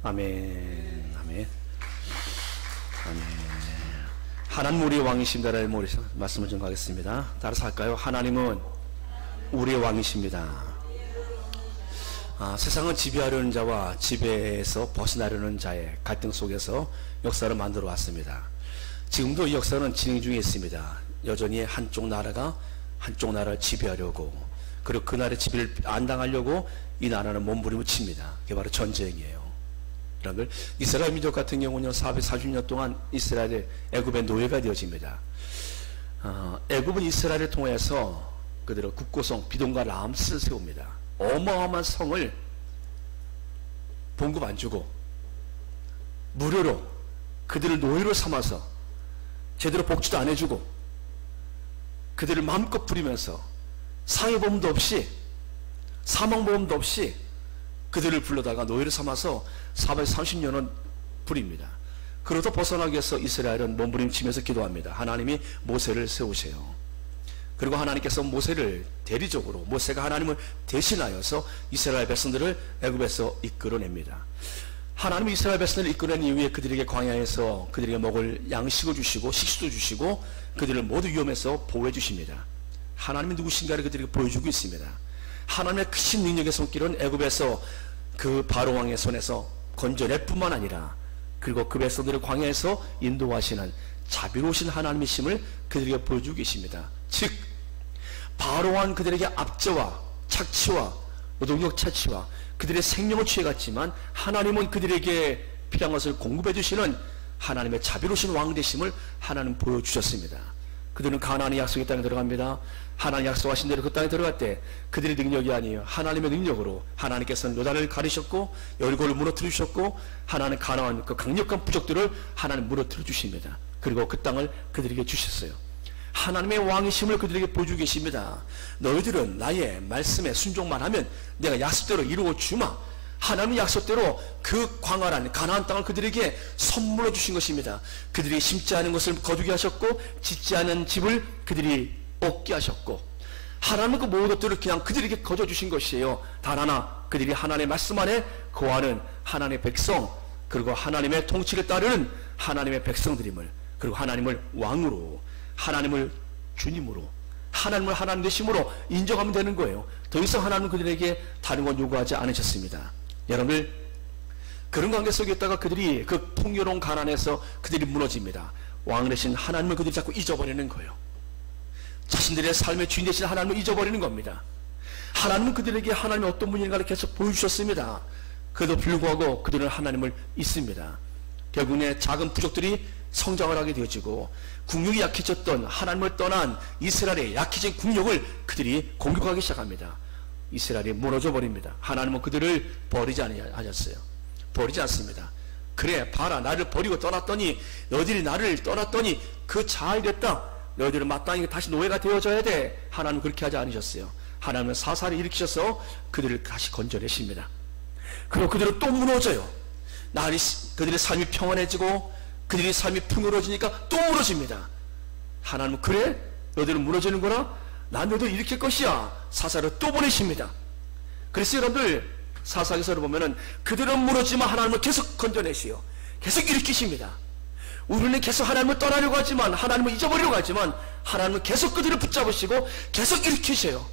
아멘. 아멘. 아멘. 하나님 우리의 왕이십니다라는 말씀을 좀 가겠습니다. 따라서 할까요? 하나님은 우리의 왕이십니다. 세상은 지배하려는 자와 지배에서 벗어나려는 자의 갈등 속에서 역사를 만들어 왔습니다. 지금도 이 역사는 진행 중에 있습니다. 여전히 한쪽 나라가 한쪽 나라를 지배하려고, 그리고 그 나라의 지배를 안 당하려고 이 나라는 몸부림을 칩니다. 그게 바로 전쟁이에요. 여러분들, 이스라엘 민족 같은 경우는 440년 동안 이스라엘의 애굽의 노예가 되어집니다. 애굽은 이스라엘을 통해서 그들의 국고성 비동과 람스를 세웁니다. 어마어마한 성을 봉급 안 주고 무료로 그들을 노예로 삼아서 제대로 복지도 안 해주고 그들을 마음껏 부리면서 상해보험도 없이 사망보험도 없이 그들을 불러다가 노예로 삼아서 430년은 부립니다. 그로부터 벗어나기 위해서 이스라엘은 몸부림치면서 기도합니다. 하나님이 모세를 세우세요. 그리고 하나님께서 모세를 대리적으로, 모세가 하나님을 대신하여서 이스라엘 백성들을 애굽에서 이끌어냅니다. 하나님이 이스라엘 백성들을 이끌어낸 이후에 그들에게 광야에서 그들에게 먹을 양식을 주시고 식수도 주시고 그들을 모두 위험에서 보호해 주십니다. 하나님이 누구신가를 그들에게 보여주고 있습니다. 하나님의 크신 능력의 손길은 애굽에서 그 바로왕의 손에서 건져낼 뿐만 아니라, 그리고 그 백성들을 광야에서 인도하시는 자비로우신 하나님이심을 그들에게 보여주고 계십니다. 즉 바로왕 그들에게 압제와 착취와 노동력 착취와 그들의 생명을 취해갔지만 하나님은 그들에게 필요한 것을 공급해 주시는 하나님의 자비로우신 왕 되심을 하나님 보여주셨습니다. 그들은 가나안의 약속의 땅에 들어갑니다. 하나님 약속하신 대로 그 땅에 들어갈 때 그들의 능력이 아니에요. 하나님의 능력으로 하나님께서는 요단을 가르셨고 여리고를 무너뜨려 주셨고, 하나님 가나안 그 강력한 부족들을 하나님 무너뜨려 주십니다. 그리고 그 땅을 그들에게 주셨어요. 하나님의 왕이심을 그들에게 보여주고 계십니다. 너희들은 나의 말씀에 순종만 하면 내가 약속대로 이루어 주마. 하나님의 약속대로 그 광활한 가나안 땅을 그들에게 선물로 주신 것입니다. 그들이 심지 않은 것을 거두게 하셨고 짓지 않은 집을 그들이 얻게 하셨고, 하나님은 그 모든 것들을 그냥 그들에게 거저 주신 것이에요. 단 하나, 그들이 하나님의 말씀 안에 거하는 하나님의 백성, 그리고 하나님의 통치를 따르는 하나님의 백성들임을, 그리고 하나님을 왕으로, 하나님을 주님으로, 하나님을 하나님 되심으로 인정하면 되는 거예요. 더 이상 하나님은 그들에게 다른 건 요구하지 않으셨습니다. 여러분들, 그런 관계 속에 있다가 그들이 그 풍요로운 가난에서 그들이 무너집니다. 왕 되신 하나님을 그들이 자꾸 잊어버리는 거예요. 자신들의 삶의 주인 되신 하나님을 잊어버리는 겁니다. 하나님은 그들에게 하나님이 어떤 분인가를 계속 보여주셨습니다. 그래도 불구하고 그들은 하나님을 잊습니다. 결국에 작은 부족들이 성장을 하게 되어지고 국력이 약해졌던, 하나님을 떠난 이스라엘의 약해진 국력을 그들이 공격하기 시작합니다. 이스라엘이 무너져 버립니다. 하나님은 그들을 버리지 않으셨어요. 버리지 않습니다. 그래 봐라, 나를 버리고 떠났더니, 너희들이 나를 떠났더니 그 잘 됐다, 너희들은 마땅히 다시 노예가 되어져야 돼. 하나님은 그렇게 하지 않으셨어요. 하나님은 사사를 일으키셔서 그들을 다시 건져내십니다. 그리고 그들은 또 무너져요. 그들의 삶이 평안해지고 그들의 삶이 풍요로워지니까 또 무너집니다. 하나님은 그래? 너희들은 무너지는구나? 난 너희들 일으킬 것이야. 사사를 또 보내십니다. 그래서 여러분들, 사사기서를 보면은 그들은 무너지만 하나님은 계속 건져내시요, 계속 일으키십니다. 우리는 계속 하나님을 떠나려고 하지만, 하나님을 잊어버리려고 하지만, 하나님은 계속 그들을 붙잡으시고 계속 일으키셔요.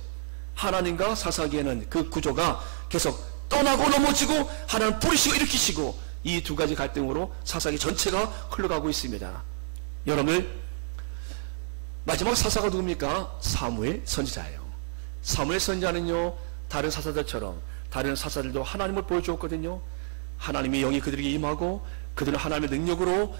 하나님과 사사기에는 그 구조가 계속 떠나고 넘어지고 하나님 부르시고 일으키시고, 이 두 가지 갈등으로 사사기 전체가 흘러가고 있습니다. 여러분들, 마지막 사사가 누굽니까? 사무엘 선지자예요. 사무엘 선지자는요, 다른 사사들처럼, 다른 사사들도 하나님을 보여주었거든요. 하나님의 영이 그들에게 임하고 그들은 하나님의 능력으로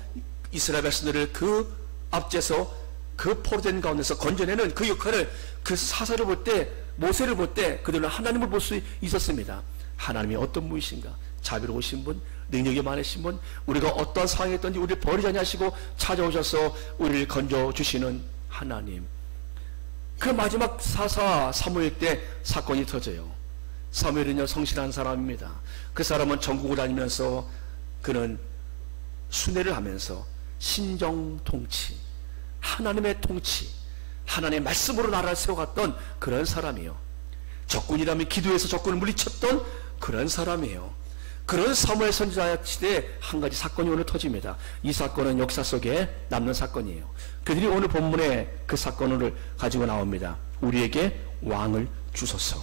이스라엘 백성들을 그 압제에서, 그 포로된 가운데서 건져내는 그 역할을, 그 사사를 볼 때, 모세를 볼 때 그들은 하나님을 볼 수 있었습니다. 하나님이 어떤 분이신가? 자비로우신 분, 능력이 많으신 분, 우리가 어떠한 상황에 있든지 우리를 버리지 않으시고 찾아오셔서 우리를 건져주시는 하나님. 그 마지막 사사 사무엘 때 사건이 터져요. 사무엘은요, 성실한 사람입니다. 그 사람은 전국을 다니면서 그는 순회를 하면서 신정 통치, 하나님의 통치, 하나님의 말씀으로 나라를 세워갔던 그런 사람이에요. 적군이라면 기도해서 적군을 물리쳤던 그런 사람이에요. 그런 사무엘 선지자 시대에 한 가지 사건이 오늘 터집니다. 이 사건은 역사 속에 남는 사건이에요. 그들이 오늘 본문에 그 사건을 가지고 나옵니다. 우리에게 왕을 주소서.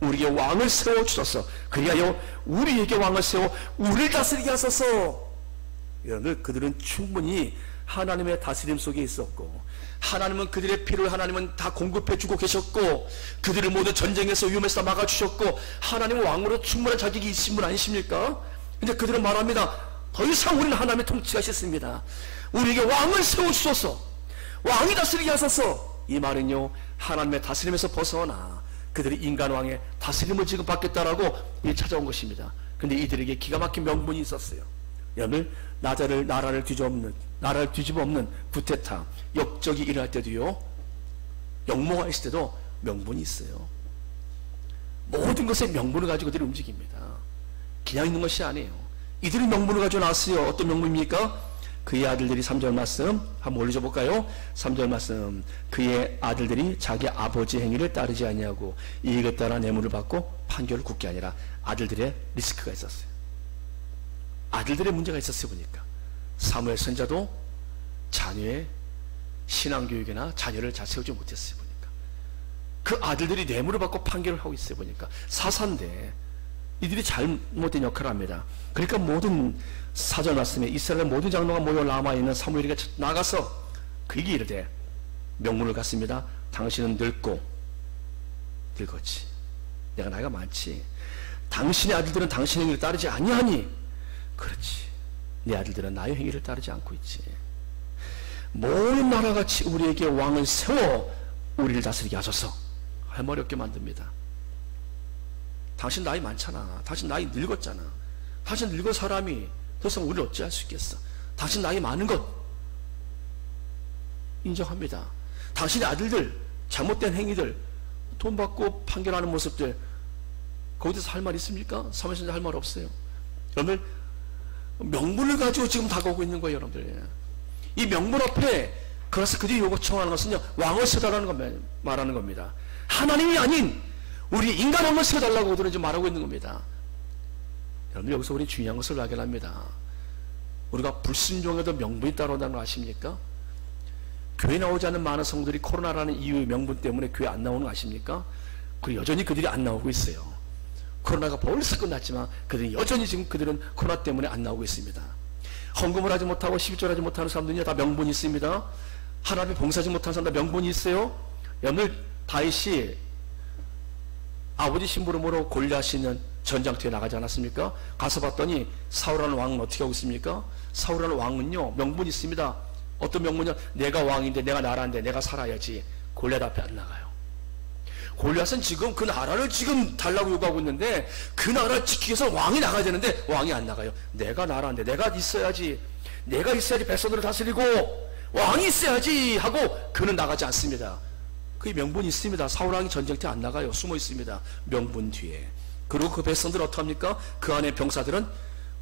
우리에게 왕을 세워 주소서. 그리하여 우리에게 왕을 세워 우리를 다스리게 하소서. 여러분들, 그들은 충분히 하나님의 다스림 속에 있었고, 하나님은 그들의 필요를 하나님은 다 공급해 주고 계셨고, 그들을 모두 전쟁에서 위험에서 막아주셨고, 하나님은 왕으로 충분한 자격이 있으신 분 아니십니까? 근데 그들은 말합니다. 더 이상 우리는 하나님의 통치가 싫습니다. 우리에게 왕을 세워주소서. 왕이 다스리게 하소서. 이 말은요, 하나님의 다스림에서 벗어나 그들이 인간왕의 다스림을 지금 받겠다라고 찾아온 것입니다. 근데 이들에게 기가 막힌 명분이 있었어요. 여러분, 나라를 뒤집어 엎는 구테타, 역적이 일어날 때도요, 역모가 있을 때도 명분이 있어요. 모든 것에 명분을 가지고 그들이 움직입니다. 그냥 있는 것이 아니에요. 이들이 명분을 가지고 나왔어요. 어떤 명분입니까? 그의 아들들이 3절 말씀 한번 올려줘 볼까요? 3절 말씀, 그의 아들들이 자기 아버지 행위를 따르지 아니하고 이익에 따라 뇌물을 받고 판결을 굳게 아니라 아들들의 리스크가 있었어요. 아들들의 문제가 있었어요. 보니까 사무엘 선지자도 자녀의 신앙교육이나 자녀를 잘 세우지 못했어요. 보니까 그 아들들이 뇌물을 받고 판결을 하고 있어요. 보니까 사사인데 이들이 잘못된 역할을 합니다. 그러니까 모든 사절 말씀에 이스라엘 모든 장로가 모여 남아있는 사무엘에게 나가서 그에게 이르되 명문을 갖습니다. 당신은 늙었지. 내가 나이가 많지. 당신의 아들들은 당신의 행위를 따르지 아니하니. 그렇지. 네 아들들은 나의 행위를 따르지 않고 있지. 모든 나라같이 우리에게 왕을 세워 우리를 다스리게 하소서. 할 말이 없게 만듭니다. 당신 나이 많잖아. 당신 나이 늙었잖아. 당신 늙은 사람이 더 이상 우리를 어찌할 수 있겠어. 당신 나이 많은 것 인정합니다. 당신의 아들들 잘못된 행위들, 돈 받고 판결하는 모습들, 거기서 할 말 있습니까? 사무엘 선지자 할 말 없어요. 여러분들, 명분을 가지고 지금 다가오고 있는 거예요. 여러분들, 이 명분 앞에 그래서 그들이 요청하는 것은요, 왕을 세워달라는 거 말하는 겁니다. 하나님이 아닌 우리 인간 왕을 세워달라고 그들은 지금 말하고 있는 겁니다. 여러분, 여기서 우리 중요한 것을 발견합니다. 우리가 불순종에도 명분이 따라온다는 거 아십니까? 교회 나오지 않는 많은 성도들이 코로나라는 이유의 명분 때문에 교회 안 나오는 거 아십니까? 그리고 여전히 그들이 안 나오고 있어요. 코로나가 벌써 끝났지만 그들이 여전히 지금 그들은 코로나 때문에 안 나오고 있습니다. 헌금을 하지 못하고 11조 하지 못하는 사람들이 다 명분이 있습니다. 하나님의 봉사하지 못하는 사람들 명분이 있어요. 여러분, 다윗이 아버지 심부름으로 골리앗이 있는 전장터에 나가지 않았습니까? 가서 봤더니 사울이라는 왕은 어떻게 하고 있습니까? 사울이라는 왕은요, 명분이 있습니다. 어떤 명분이요? 내가 왕인데, 내가 나라인데 내가 살아야지. 골리앗 앞에 안 나가요. 골리앗은 지금 그 나라를 지금 달라고 요구하고 있는데, 그 나라를 지키기 위해서 왕이 나가야 되는데 왕이 안 나가요. 내가 나라인데 내가 있어야지. 내가 있어야지 백성들을 다스리고 왕이 있어야지 하고 그는 나가지 않습니다. 그게 명분이 있습니다. 사울왕이 전쟁터에 안 나가요. 숨어 있습니다. 명분 뒤에. 그리고 그 백성들은 어떡합니까? 그 안에 병사들은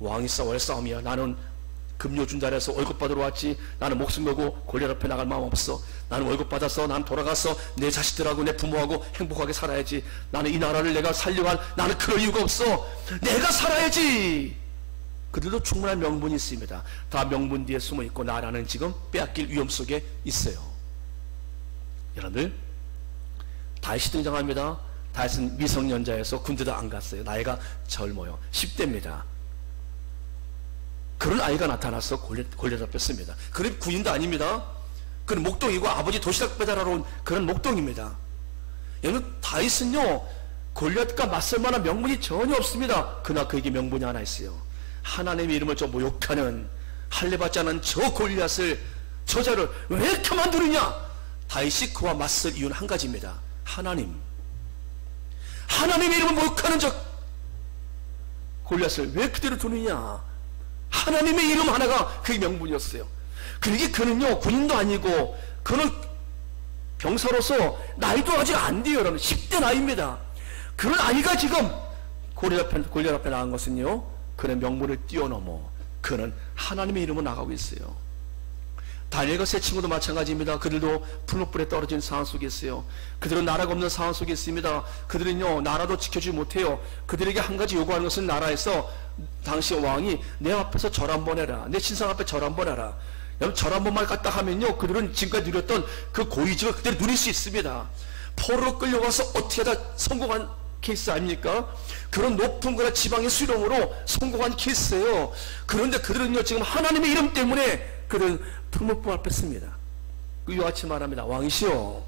왕이 싸워야 싸움이야. 나는 급료 준다 해서 월급 받으러 왔지. 나는 목숨 걸고 골리앗 앞에 나갈 마음 없어. 나는 월급 받았어. 난 돌아가서 내 자식들하고 내 부모하고 행복하게 살아야지. 나는 이 나라를 내가 살려고 나는 그럴 이유가 없어. 내가 살아야지. 그들도 충분한 명분이 있습니다. 다 명분 뒤에 숨어 있고 나라는 지금 빼앗길 위험 속에 있어요. 여러분들, 다윗이 등장합니다. 다윗은 미성년자여서 군대도 안 갔어요. 나이가 젊어요. 10대입니다. 그런 아이가 나타나서 골리앗 앞에 씁니다. 그런 군인도 아닙니다. 그는 목동이고 아버지 도시락 배달하러 온 그런 목동입니다. 여러분, 다윗은요, 골리앗과 맞설 만한 명분이 전혀 없습니다. 그러나 그에게 명분이 하나 있어요. 하나님의 이름을 저 모욕하는, 할례받지 않은 저 골리앗을, 저자를 왜 이렇게 만드느냐? 다윗이 그와 맞설 이유는 한 가지입니다. 하나님의 이름을 모욕하는 저 골리앗을 왜 그대로 두느냐? 하나님의 이름 하나가 그의 명분이었어요. 그러기에 그는요, 군인도 아니고 그는 병사로서 나이도 아직 안 돼요. 여러분, 10대 나이입니다. 그런 아이가 지금 골리앗 앞에 나간 것은요, 그는 명분을 뛰어넘어 그는 하나님의 이름으로 나가고 있어요. 다니엘과 세 친구도 마찬가지입니다. 그들도 풀무불에 떨어진 상황 속에 있어요. 그들은 나라가 없는 상황 속에 있습니다. 그들은요, 나라도 지켜주지 못해요. 그들에게 한 가지 요구하는 것은 나라에서 당시 왕이 내 앞에서 절 한번 해라, 내 신상 앞에 절 한번 해라. 여러분, 절 한 번만 갖다 하면요, 그들은 지금까지 누렸던 그 고위직을 그대로 누릴 수 있습니다. 포로로 끌려가서 어떻게 하다 성공한 케이스 아닙니까? 그런 높은 거나 지방의 수령으로 성공한 케이스예요. 그런데 그들은요, 지금 하나님의 이름 때문에 그들은 풀무불 앞에 씁니다. 이와 같이 말합니다. 왕이시여,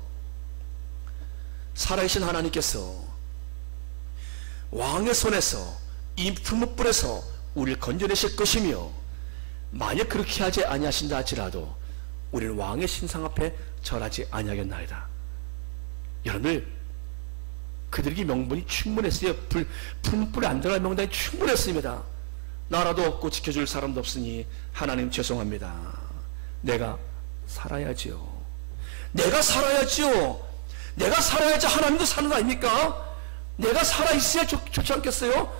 살아계신 하나님께서 왕의 손에서 이 풀무불에서 우리를 건져내실 것이며, 만약 그렇게 하지 아니하신다 할지라도 우리는 왕의 신상 앞에 절하지 아니하겠나이다. 여러분들, 그들에게 명분이 충분했어요. 풀무불에 안 들어갈 명단이 충분했습니다. 나라도 없고 지켜줄 사람도 없으니 하나님 죄송합니다. 내가 살아야지요. 내가 살아야지요. 내가 살아야지 하나님도 사는 거 아닙니까? 내가 살아있어야 좋지 않겠어요?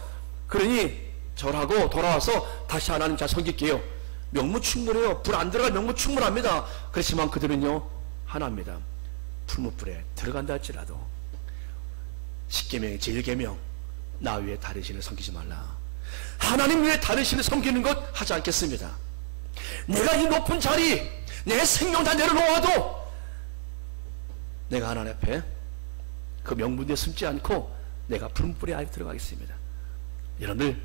그러니 절하고 돌아와서 다시 하나님 잘 섬길게요. 명분 충분해요. 불 안 들어갈 명분 충분합니다. 그렇지만 그들은요, 하나입니다. 풀무불에 들어간다 할지라도 10계명의 제1계명, 나 위에 다른 신을 섬기지 말라. 하나님 위에 다른 신을 섬기는 것 하지 않겠습니다. 내가 이 높은 자리, 내 생명 다 내려놓아도 내가 하나님 앞에 그 명분에 숨지 않고 내가 풀무불에 아예 들어가겠습니다. 여러분들,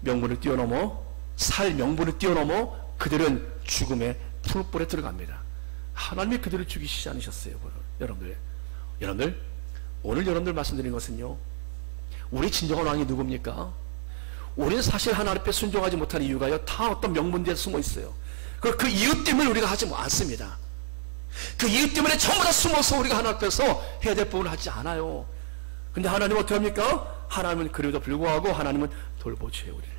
명분을 뛰어넘어, 살 명분을 뛰어넘어 그들은 죽음의 풀무불에 들어갑니다. 하나님이 그들을 죽이시지 않으셨어요. 여러분들, 오늘 여러분들 말씀드린 것은요, 우리 진정한 왕이 누굽니까? 우리는 사실 하나님 앞에 순종하지 못한 이유가요, 다 어떤 명분 뒤에 숨어 있어요. 그리고 그 이유 때문에 우리가 하지 않습니다. 그 이유 때문에 전부 다 숨어서 우리가 하나님 앞에서 해야 될 부분을 하지 않아요. 근데 하나님은 어떻게 합니까? 하나님은 그래도 불구하고 하나님은 돌보셔요, 우리를.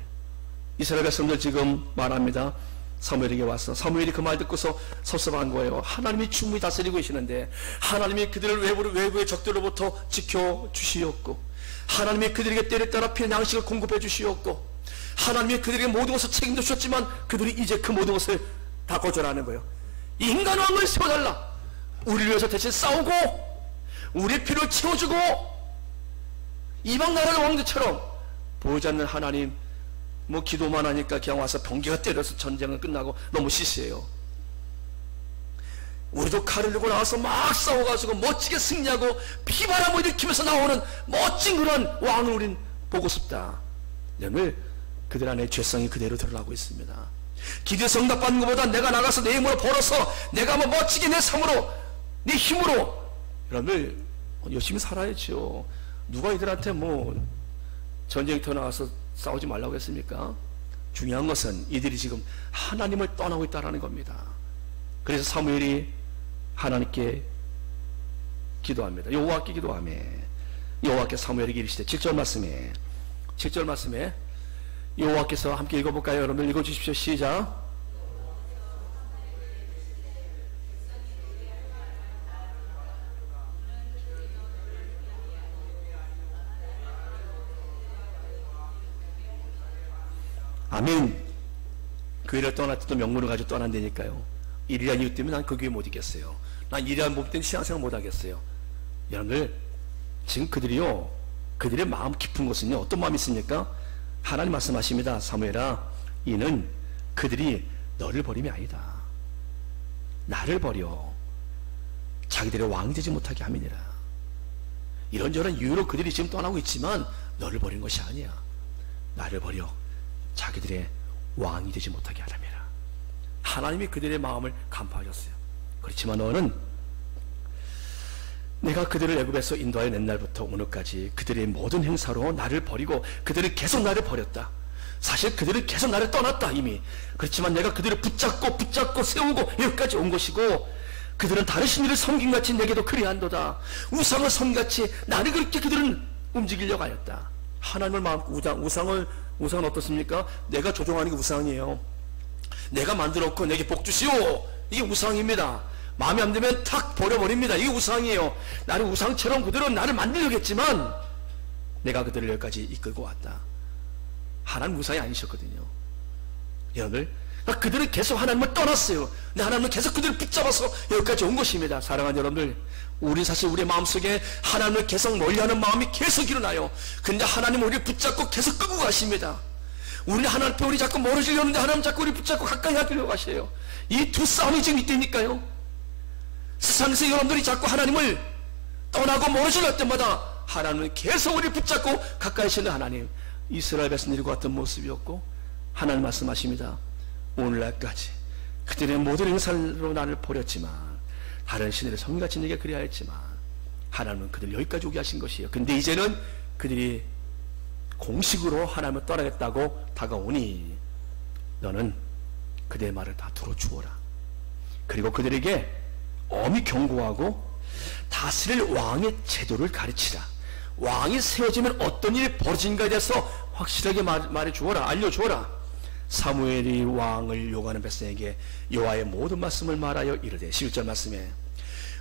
이스라엘 백성들 지금 말합니다. 사무엘에게 와서, 사무엘이 그 말 듣고서 섭섭한 거예요. 하나님이 충분히 다스리고 계시는데 하나님이 그들을 외부의 적들로부터 지켜주시었고, 하나님이 그들에게 때를 따라 필요한 양식을 공급해 주시었고, 하나님이 그들에게 모든 것을 책임져 주셨지만 그들이 이제 그 모든 것을 다 거절하는 거예요. 인간왕을 세워달라, 우리를 위해서 대신 싸우고 우리의 필요를 채워주고 이방 나라의 왕들처럼 보이지 않는 하나님, 뭐 기도만 하니까 그냥 와서 번개가 때려서 전쟁은 끝나고 너무 시시해요. 우리도 칼을 들고 나와서 막 싸워가지고 멋지게 승리하고 피바람을 일으키면서 나오는 멋진 그런 왕을 우린 보고 싶다. 늘 그들 안에 죄성이 그대로 드러나고 있습니다. 기도에 응답받는 것보다 내가 나가서 내 힘으로 벌어서 내가 뭐 멋지게 내 삶으로 내 힘으로, 여러분들 열심히 살아야죠. 누가 이들한테 뭐 전쟁터 나와서 싸우지 말라고 했습니까? 중요한 것은 이들이 지금 하나님을 떠나고 있다는 겁니다. 그래서 사무엘이 하나님께 기도합니다. 여호와께 기도하며 여호와께 사무엘에게 이르시되, 7절 말씀에 여호와께서 함께 읽어볼까요? 여러분 읽어주십시오. 시작. 아멘. 교회를 떠날 때도 명분을 가지고 떠난다니까요. 일이란 이유 때문에 난 그 교회 못 있겠어요. 난 일이란 몸 때문에 신앙생활 못 하겠어요. 여러분들, 지금 그들이요, 그들의 마음 깊은 것은요, 어떤 마음이 있습니까? 하나님 말씀하십니다. 사무엘아, 이는 그들이 너를 버림이 아니다. 나를 버려 자기들의 왕이 되지 못하게 함이니라. 이런저런 이유로 그들이 지금 떠나고 있지만 너를 버린 것이 아니야. 나를 버려 자기들의 왕이 되지 못하게 하라매라. 하나님이 그들의 마음을 간파하셨어요. 그렇지만 너는 내가 그들을 애굽에서 인도하여 낸 날부터 오늘까지 그들의 모든 행사로 나를 버리고 그들은 계속 나를 버렸다. 사실 그들은 계속 나를 떠났다 이미. 그렇지만 내가 그들을 붙잡고 세우고 여기까지 온 것이고, 그들은 다른 신들을 섬김같이 내게도 그리한도다. 우상을 섬김같이 나를 그렇게 그들은 움직이려고 하였다. 하나님을 마음고 우상은 어떻습니까? 내가 조종하는 게 우상이에요. 내가 만들었고 내게 복 주시오, 이게 우상입니다. 마음에 안 들면 탁 버려버립니다. 이게 우상이에요. 나를 우상처럼 그들은 나를 만들려겠지만 내가 그들을 여기까지 이끌고 왔다. 하나님 우상이 아니셨거든요. 여러분들, 그들은 계속 하나님을 떠났어요. 근데 하나님은 계속 그들을 붙잡아서 여기까지 온 것입니다. 사랑하는 여러분들, 우리 사실 우리 마음속에 하나님을 계속 멀리하는 마음이 계속 일어나요. 근데 하나님은 우리를 붙잡고 계속 끄고 가십니다. 우리는 하나님 앞에 우리 자꾸 멀어지려는데 하나님 자꾸 우리 붙잡고 가까이 하려고 하셔요. 이 두 싸움이 지금 있다니까요. 세상에서 여러분들이 자꾸 하나님을 떠나고 멀어지려 할 때마다 하나님은 계속 우리 붙잡고 가까이 하시는 하나님. 이스라엘 백성들과 같은 모습이었고, 하나님 말씀하십니다. 오늘날까지 그들의 모든 행사로 나를 버렸지만, 다른 신들의 성같이 내게 그리하였지만, 하나님은 그들 여기까지 오게 하신 것이에요. 근데 이제는 그들이 공식으로 하나님을 떠나겠다고 다가오니 너는 그들의 말을 다 들어주어라. 그리고 그들에게 엄히 경고하고 다스릴 왕의 제도를 가르치라. 왕이 세워지면 어떤 일이 벌어진가에 대해서 확실하게 말해주어라. 알려주어라. 사무엘이 왕을 요구하는 백성에게 여호와의 모든 말씀을 말하여 이르되, 11절 말씀에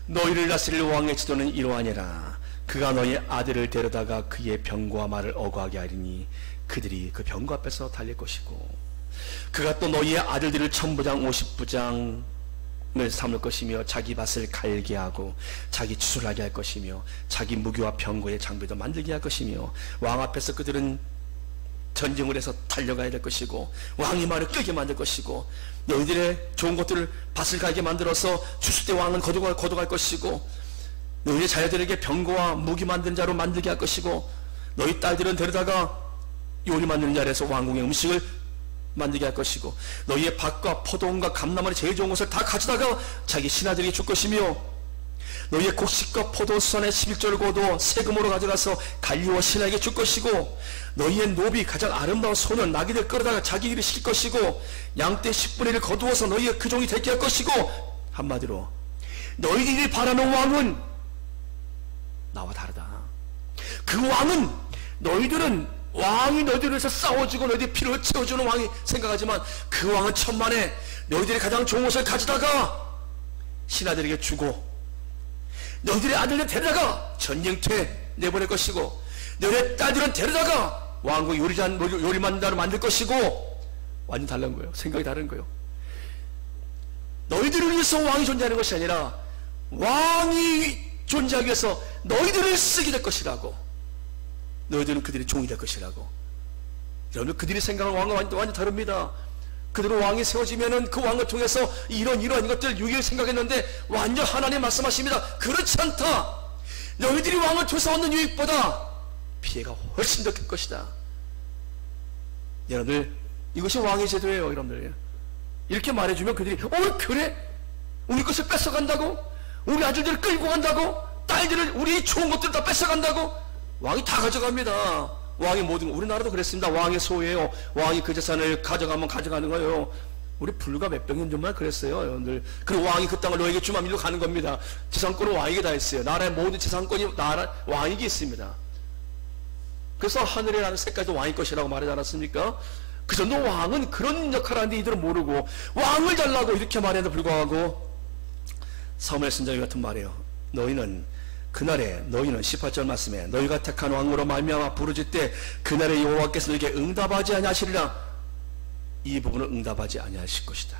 너희를 다스릴 왕의 제도는 이러하니라. 그가 너희 아들을 데려다가 그의 병과 말을 어거하게 하리니 그들이 그 병과 앞에서 달릴 것이고, 그가 또 너희의 아들들을 1000부장 50부장을 삼을 것이며 자기 밭을 갈게 하고 자기 추수를 하게 할 것이며 자기 무기와 병거의 장비도 만들게 할 것이며 왕 앞에서 그들은 전쟁을 해서 달려가야 될 것이고 왕의 말을 끄게 만들 것이고 너희들의 좋은 것들을 밭을 갈게 만들어서 추수 때 왕은 거둬갈 것이고 너희의 자녀들에게 병거와 무기 만드는 자로 만들게 할 것이고 너희 딸들은 데려다가 요리 만드는 자리에서 왕궁의 음식을 만들게 할 것이고 너희의 밭과 포도원과 감나무의 제일 좋은 것을 다 가져다가 자기 신하들에게 줄 것이며 너희의 곡식과 포도수산의 11절 고도 세금으로 가져가서 관리와 신하에게 줄 것이고 너희의 노비 가장 아름다운 소년 나귀들 끌어다가 자기 일을 시킬 것이고 양떼 10분의 1을 거두어서 너희의 그 종이 되게 할 것이고, 한마디로 너희들이 바라는 왕은 나와 다르다. 그 왕은 왕이 너희들을 위해서 싸워주고 너희들의 피를 채워주는 왕이 생각하지만 그 왕은 천만에 너희들이 가장 좋은 것을 가져다가 신하들에게 주고 너희들의 아들을 데려다가 전쟁터에 내보낼 것이고 너희의 딸들은 데려다가 왕국 요리 만든 자로 만들 것이고, 완전 다른 거예요. 생각이 다른 거예요. 너희들을 위해서 왕이 존재하는 것이 아니라 왕이 존재하기 위해서 너희들을 쓰게 될 것이라고, 너희들은 그들의 종이 될 것이라고. 여러분, 그들이 생각하는 왕은 완전 다릅니다. 그들은 왕이 세워지면은 그 왕을 통해서 이런 것들 유익을 생각했는데 완전 하나님 말씀하십니다. 그렇지 않다. 너희들이 왕을 통해서 얻는 유익보다 피해가 훨씬 더 클 것이다. 여러분들, 이것이 왕의 제도예요. 여러분들, 이렇게 말해주면 그들이 그래? 우리 것을 뺏어간다고? 우리 아들들을 끌고 간다고? 딸들을, 우리 좋은 것들을 다 뺏어간다고? 왕이 다 가져갑니다. 왕이 모든, 우리나라도 그랬습니다. 왕의 소유예요. 왕이 그 재산을 가져가면 가져가는 거예요. 우리 불과 몇백 년 전만 그랬어요, 여러분들. 그리고 왕이 그 땅을 너에게 주마 밀로 가는 겁니다. 재산권은 왕에게 다 있어요. 나라의 모든 재산권이 왕에게 있습니다. 그래서 하늘에 나는 새까지도 왕의 것이라고 말하지 않았습니까? 그 정도 왕은 그런 역할을 하는데 이들은 모르고 왕을 달라고 이렇게 말해도 불구하고 사무엘 선지자 같은 말이에요. 너희는 18절 말씀에 너희가 택한 왕으로 말미암아 부르짖을 때 그날에 여호와께서 너희에게 응답하지 아니하시리라. 이 부분은 응답하지 아니하실 것이다.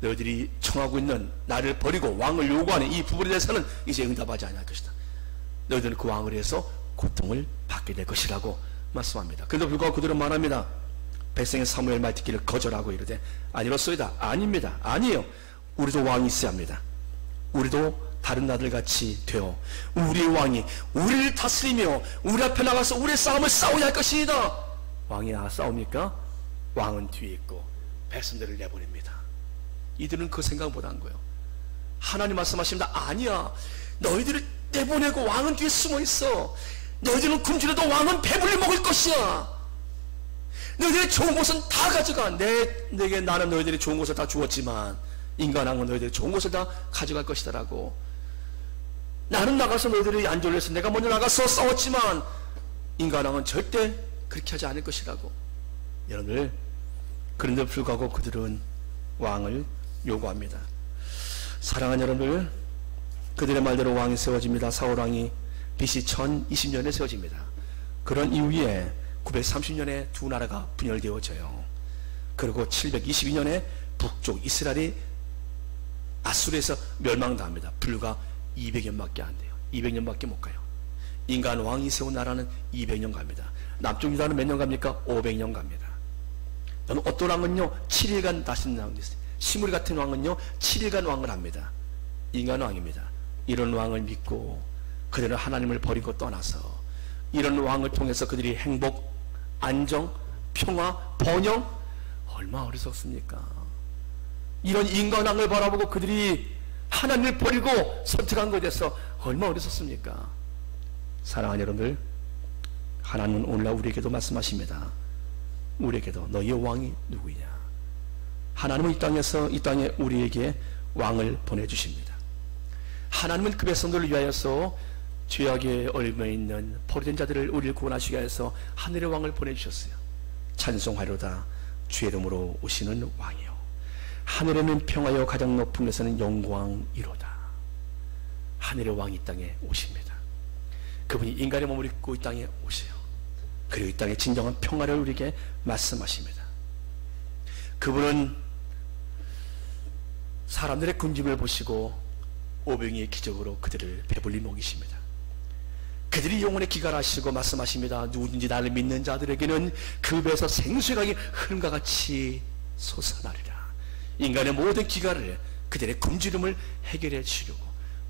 너희들이 청하고 있는 나를 버리고 왕을 요구하는 이 부분에 대해서는 이제 응답하지 아니할 것이다. 너희들은 그 왕을 위해서 고통을 받게 될 것이라고 말씀합니다. 그런데 불구하고 그들은 말합니다. 백성의 사무엘 말 듣기를 거절하고 이르되 아니로소이다. 아닙니다. 아니에요. 우리도 왕이 있어야 합니다. 우리도 다른 나들같이 되어 우리의 왕이 우리를 다스리며 우리 앞에 나가서 우리의 싸움을 싸워야 할 것이다. 왕이 나가 싸웁니까? 왕은 뒤에 있고 백성들을 내보냅니다. 이들은 그 생각 못한 거예요. 하나님 말씀하십니다. 아니야. 너희들을 내보내고 왕은 뒤에 숨어 있어. 너희들은 굶주려도 왕은 배불리 먹을 것이야. 너희들의 좋은 것은 다 가져가. 내게 나는 너희들이 좋은 것을 다 주었지만 인간왕은 너희들이 좋은 것을 다 가져갈 것이다라고. 나는 나가서 너희들이 안 졸려서 내가 먼저 나가서 싸웠지만 인간왕은 절대 그렇게 하지 않을 것이라고. 여러분들, 그런데 불구하고 그들은 왕을 요구합니다. 사랑하는 여러분들, 그들의 말대로 왕이 세워집니다. 사울왕이 BC 1020년에 세워집니다. 그런 이후에 930년에 두 나라가 분열되어져요. 그리고 722년에 북쪽 이스라엘이 아수르에서 멸망당합니다. 불과 200년밖에 안 돼요. 200년밖에 못 가요. 인간 왕이 세운 나라는 200년 갑니다. 남쪽 유다는 몇 년 갑니까? 500년 갑니다. 어떤 왕은요 7일간 다시는 왕이 있어요. 시므리 같은 왕은요 7일간 왕을 합니다. 인간 왕입니다. 이런 왕을 믿고 그들은 하나님을 버리고 떠나서 이런 왕을 통해서 그들이 행복, 안정, 평화, 번영, 얼마나 어리석습니까? 이런 인간 왕을 바라보고 그들이 하나님을 버리고 선택한 것에 대해서 얼마나 어리석습니까? 사랑하는 여러분들, 하나님은 오늘날 우리에게도 말씀하십니다. 우리에게도 너희의 왕이 누구냐? 하나님은 이 땅에 우리에게 왕을 보내주십니다. 하나님은 그 백성들을 위하여서 죄악에 얽혀 있는 포로된 자들을 우리를 구원하시기 위해서 하늘의 왕을 보내주셨어요. 찬송하로다 주의 이름으로 오시는 왕이요 하늘에는 평화요 가장 높은 데서는 영광이로다. 하늘의 왕이 이 땅에 오십니다. 그분이 인간의 몸을 입고 이 땅에 오세요. 그리고 이 땅에 진정한 평화를 우리에게 말씀하십니다. 그분은 사람들의 굶짐을 보시고 오병이의 기적으로 그들을 배불리 먹이십니다. 그들이 영혼의 기갈하시고 말씀하십니다. 누구든지 나를 믿는 자들에게는 그 배에서 생수의 강이 흐름과 같이 솟아나리라. 인간의 모든 기갈을 그들의 굶주림을 해결해 주려고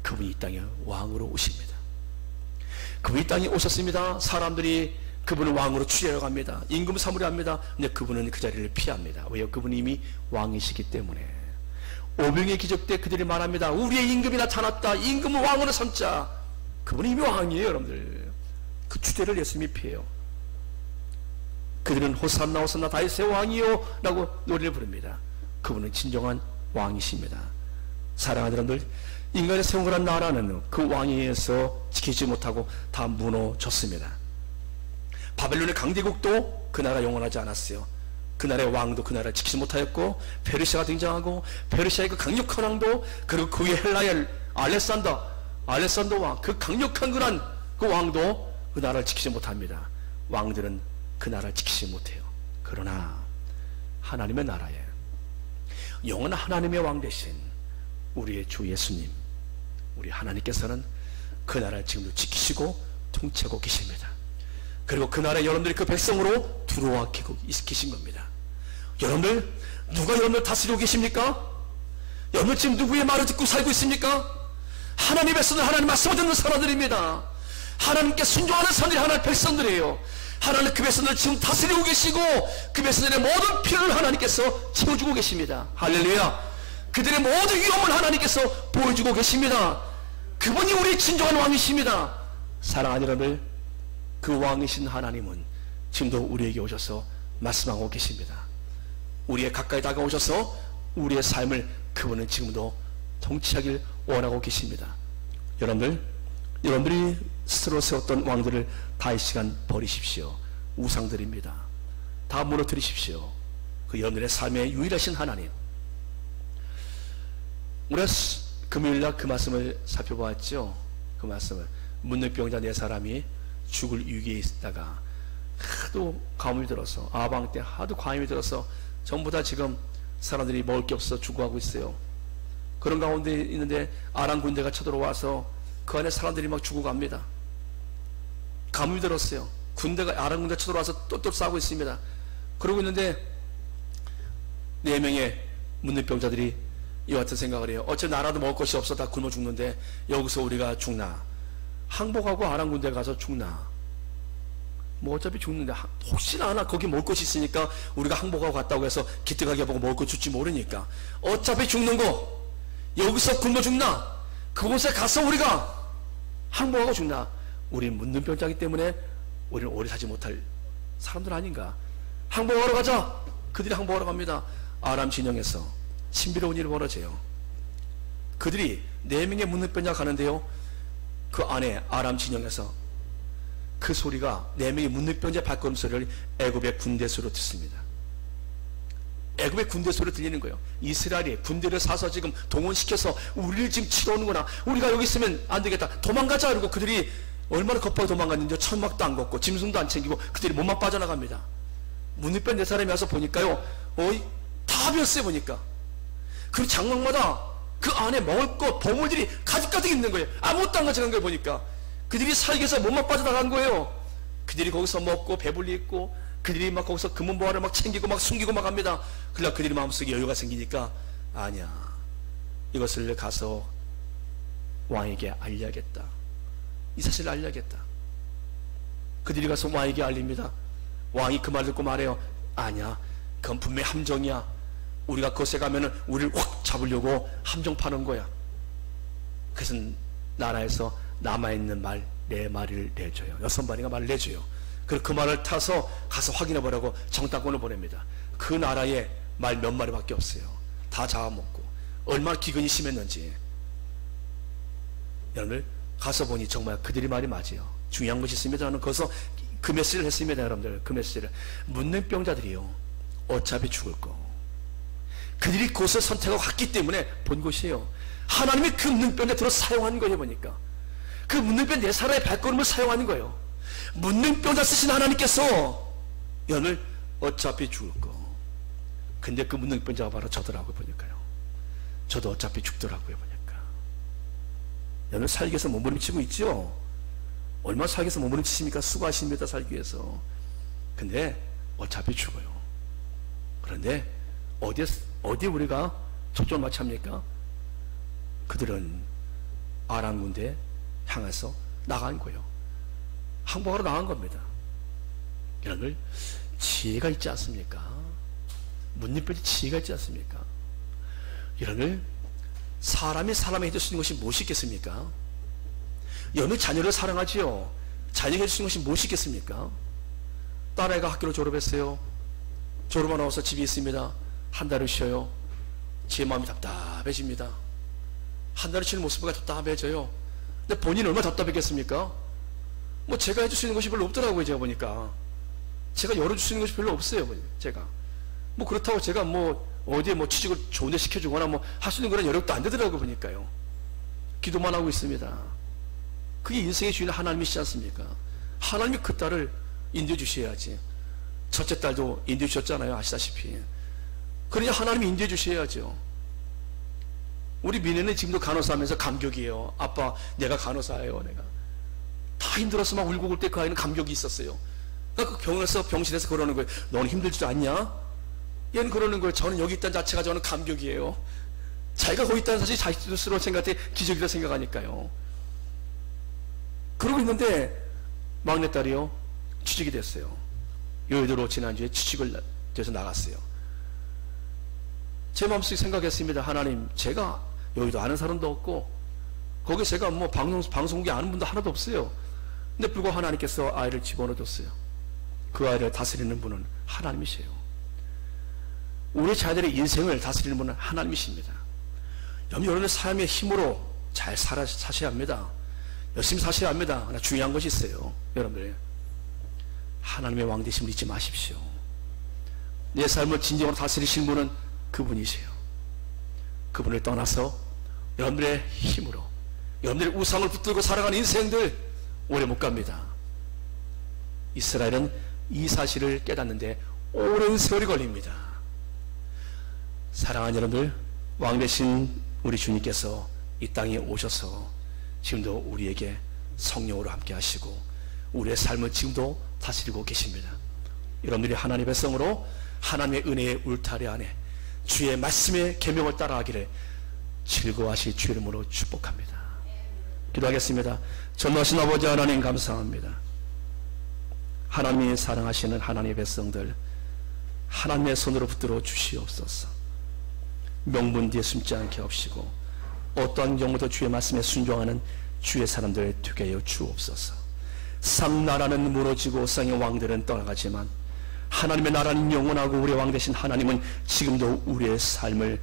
그분이 이 땅에 왕으로 오십니다. 그분이 이 땅에 오셨습니다. 사람들이 그분을 왕으로 취하려 합니다. 임금 삼으려 합니다. 근데 그분은 그 자리를 피합니다. 왜요? 그분이 이미 왕이시기 때문에. 오병의 기적 때 그들이 말합니다. 우리의 임금이 나타났다. 임금을 왕으로 삼자. 그분이 이미 왕이에요, 여러분들. 그 주제를 예수님이 피해요. 그들은 호산나 호산나 다윗의 왕이요 라고 노래를 부릅니다. 그분은 진정한 왕이십니다. 사랑하는 여러분들, 인간의 세운 나라는 그 왕에 의해서 지키지 못하고 다 무너졌습니다. 바벨론의 강대국도 그 나라 영원하지 않았어요. 그 나라의 왕도 그 나라를 지키지 못하였고, 페르시아가 등장하고 페르시아의 그 강력한 왕도, 그리고 그 위에 헬라의 알렉산더 왕, 그 강력한 그 왕도 그 나라를 지키지 못합니다. 왕들은 그 나라를 지키지 못해요. 그러나 하나님의 나라에 영원한 하나님의 왕 대신 우리의 주 예수님, 우리 하나님께서는 그 나라를 지금도 지키시고 통치하고 계십니다. 그리고 그 나라에 여러분들이 그 백성으로 들어와 계신 겁니다. 여러분들, 누가 여러분을 다스리고 계십니까? 여러분 지금 누구의 말을 듣고 살고 있습니까? 하나님의 백성들, 하나님 말씀을 듣는 사람들입니다. 하나님께 순종하는 사람들이 하나님의 백성들이에요. 하나님 그 백성들을 지금 다스리고 계시고 그 백성들의 모든 필요를 하나님께서 채워주고 계십니다. 할렐루야. 그들의 모든 위험을 하나님께서 보여주고 계십니다. 그분이 우리의 진정한 왕이십니다. 사랑하는 여러분들, 그 왕이신 하나님은 지금도 우리에게 오셔서 말씀하고 계십니다. 우리의 가까이 다가오셔서 우리의 삶을 그분은 지금도 통치하길 원하고 계십니다. 여러분들이 스스로 세웠던 왕들을 다 이 시간 버리십시오. 우상들입니다. 다 무너뜨리십시오. 그 여러분들의 삶의 유일하신 하나님, 우리가 금요일날 그 말씀을 살펴보았죠. 그 말씀을 문둥병자 네 사람이 죽을 위기에 있다가 하도 가뭄이 들어서, 아방 때 하도 과임이 들어서 전부 다 지금 사람들이 먹을 게 없어서 죽어가고 있어요. 그런 가운데 있는데 아람 군대가 쳐들어와서 그 안에 사람들이 막 죽어갑니다. 가뭄이 들었어요. 아람 군대가 쳐들어와서 똘똘 싸고 있습니다. 그러고 있는데 4명의 문둥병자들이 이와 같은 생각을 해요. 어차피 나라도 먹을 것이 없어 다 굶어 죽는데 여기서 우리가 죽나? 항복하고 아람 군대 가서 죽나? 뭐 어차피 죽는데 혹시나 하나 거기 먹을 것이 있으니까 우리가 항복하고 갔다고 해서 기특하게 보고 먹을 것 줄지 모르니까 어차피 죽는 거 여기서 굶어 죽나? 그곳에 가서 우리가 항복하고 죽나? 우리는 문둥병자이기 때문에 우리는 오래 살지 못할 사람들 아닌가? 항복하러 가자. 그들이 항복하러 갑니다. 아람 진영에서 신비로운 일이 벌어져요. 그들이 4명의 문둥병자가 가는데요, 그 안에 아람 진영에서 그 소리가 4명의 문둥병자의 발걸음 소리를 애굽의 군대 소리로 듣습니다. 애굽의 군대 소리로 들리는 거예요. 이스라엘이 군대를 사서 지금 동원시켜서 우리를 지금 치러 오는구나. 우리가 여기 있으면 안 되겠다. 도망가자. 그러고 그들이 얼마나 겁하게 도망갔는지 천막도 안 걷고 짐승도 안 챙기고 그들이 몸만 빠져나갑니다. 문둥병 4사람이 와서 보니까요, 다 비었어요 보니까. 그 장막마다 그 안에 먹을 것 보물들이 가득가득 있는 거예요. 아무것도 안 가져간 거예요 보니까. 그들이 살기 위해서 몸만 빠져나간 거예요. 그들이 거기서 먹고 배불리 있고 그들이 막 거기서 금은보화를 막 챙기고 막 숨기고 막 합니다. 그러나 그들이 마음속에 여유가 생기니까 아니야, 이것을 가서 왕에게 알려야겠다. 이 사실을 알려야겠다. 그들이 가서 왕에게 알립니다. 왕이 그 말 듣고 말해요. 아니야, 그건 분명히 함정이야. 우리가 그곳에 가면은 우리를 확 잡으려고 함정 파는 거야. 그래서 나라에서 남아있는 말 4마리를 내줘요. 6마리가 말을 내줘요. 그리고 그 말을 타서 가서 확인해 보라고 정탐꾼을 보냅니다. 그 나라에 말 몇 마리밖에 없어요. 다 잡아먹고. 얼마나 기근이 심했는지. 여러분들 가서 보니 정말 그들이 말이 맞아요. 중요한 것이 있습니다. 저는 거기서 그 메시지를 했습니다. 여러분들 그 메시지를. 문능병자들이요, 어차피 죽을 거. 그들이 그것을 선택하고 갔기 때문에 본 것이에요. 하나님이 그 문능병자들을 사용한 거예요 보니까. 그 문능병 4사람의 발걸음을 사용하는 거예요. 문능병자 쓰신 하나님께서 여러분들 어차피 죽을 거. 근데 그 문능병자가 바로 저더라고요 보니까요. 저도 어차피 죽더라고요 보니까. 여러분 살기 위해서 몸부림치고 있죠. 얼마나 살기 위해서 몸부림치십니까? 수고하십니다 살기 위해서. 근데 어차피 죽어요. 그런데 어디 우리가 초점을 맞춥니까? 그들은 아람 군대에 향해서 나간 거예요. 항복하러 나간 겁니다. 여러분들 지혜가 있지 않습니까? 문님들이 지혜가 있지 않습니까? 여러분들 사람이 사람에게 해줄 수 있는 것이 무엇이 있겠습니까? 여러분 자녀를 사랑하지요. 자녀에게 해줄 수 있는 것이 무엇이 있겠습니까? 딸아이가 학교를 졸업했어요. 졸업하고 나와서 집에 있습니다. 한 달을 쉬어요. 제 마음이 답답해집니다. 한 달을 쉬는 모습이 답답해져요. 근데 본인은 얼마나 답답했겠습니까? 뭐 제가 해줄 수 있는 것이 별로 없더라고요. 제가 보니까 제가 열어줄 수 있는 것이 별로 없어요. 제가 뭐 그렇다고 제가 뭐 어디에 뭐 취직을 좋은데 시켜주거나 뭐 할 수 있는 그런 여력도 안 되더라고요 보니까요. 기도만 하고 있습니다. 그게 인생의 주인 하나님이시지 않습니까? 하나님이 그 딸을 인도해 주셔야지. 첫째 딸도 인도해 주셨잖아요. 아시다시피. 그러니 하나님이 인도해 주셔야죠. 우리 민혜는 지금도 간호사 하면서 감격이에요. 아빠 내가 간호사예요. 내가 다 힘들어서 막 울고 올 때 그 아이는 감격이 있었어요. 그러니까 그 병실에서 그러는 거예요. 너는 힘들지도 않냐? 얘는 그러는 거예요. 저는 여기 있다는 자체가 저는 감격이에요. 자기가 거기 있다는 사실이 자기 스스로 생각할 때 기적이라 생각하니까요. 그러고 있는데 막내딸이요 취직이 됐어요. 여의도로 지난주에 취직을 돼서 나갔어요. 제 마음속에 생각했습니다. 하나님, 제가 여의도 아는 사람도 없고 거기 제가 뭐 방송국에 아는 분도 하나도 없어요. 근데 불구하고 하나님께서 아이를 집어넣어줬어요. 그 아이를 다스리는 분은 하나님이세요. 우리 자녀들의 인생을 다스리는 분은 하나님이십니다. 여러분의 삶의 힘으로 잘 사셔야 합니다. 열심히 사셔야 합니다. 그러나 중요한 것이 있어요. 여러분들 하나님의 왕 되심을 잊지 마십시오. 내 삶을 진정으로 다스리신 분은 그분이세요. 그분을 떠나서 여러분들의 힘으로 여러분들의 우상을 붙들고 살아가는 인생들 오래 못 갑니다. 이스라엘은 이 사실을 깨닫는데 오랜 세월이 걸립니다. 사랑하는 여러분들, 왕 되신 우리 주님께서 이 땅에 오셔서 지금도 우리에게 성령으로 함께 하시고 우리의 삶을 지금도 다스리고 계십니다. 여러분들이 하나님의 백성으로 하나님의 은혜의 울타리 안에 주의 말씀의 계명을 따라하기를 즐거워하실 주의 이름으로 축복합니다. 기도하겠습니다. 전능하신 아버지 하나님 감사합니다. 하나님이 사랑하시는 하나님의 백성들 하나님의 손으로 붙들어 주시옵소서. 명분 뒤에 숨지 않게 하시고 어떠한 경우도 주의 말씀에 순종하는 주의 사람들 되게 하여 주옵소서. 쌍나라는 무너지고 쌍의 왕들은 떠나가지만 하나님의 나라는 영원하고 우리의 왕 되신 하나님은 지금도 우리의 삶을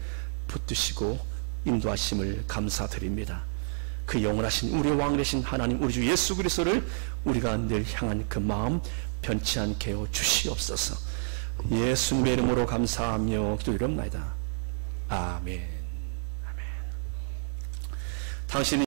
붙드시고 인도하심을 감사드립니다. 그 영원하신 우리의 왕 되신 하나님 우리 주 예수 그리스도를 우리가 늘 향한 그 마음 변치 않게 하여 주시옵소서. 예수님의 이름으로 감사하며 기도드립니다. 아멘. 아멘. 당신이